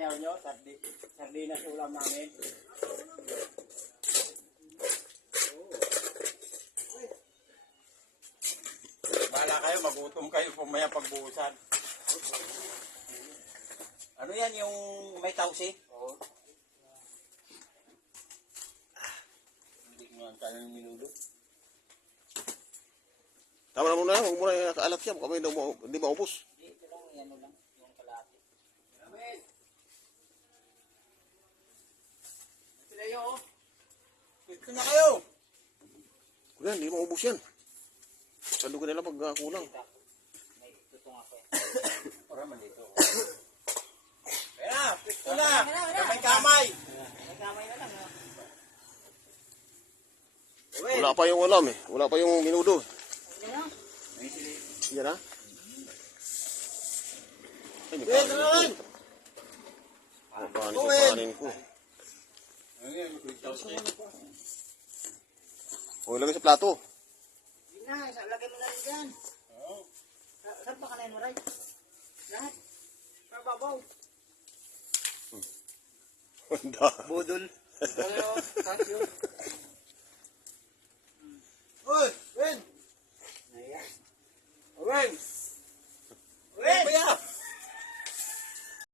Ayaw nyo? Sardinas ulam namin. Bahala kayo, magutom kayo pumaya pagbuhusan. Ano yan, yung may tausi? Oo. Hindi ko nga kaya yung minudo. Tama na muna yan, huwag mo na nakaalat yan. Kami hindi maubos. Ito lang, yan lang, yung kalahati. Amen! Ito na yun, oh. Ito na kayo! Kuya, hindi maubos yan. Salugan nila pag kulang. May tutong ako eh. Para man dito. Kaya, pito na! May kamay! May kamay na lang, ha? Wala pa yung alam eh. Wala pa yung minudo. Yan na. Yan ha? Ay, may Wait, kanin. Panis yung kanin ko. O, ilagay sa plato. Hindi na, lagay mo na rin dyan. Saan pa kanayin mo, Ray? Lahat. Mababaw. Handa. Budol. Kasyo.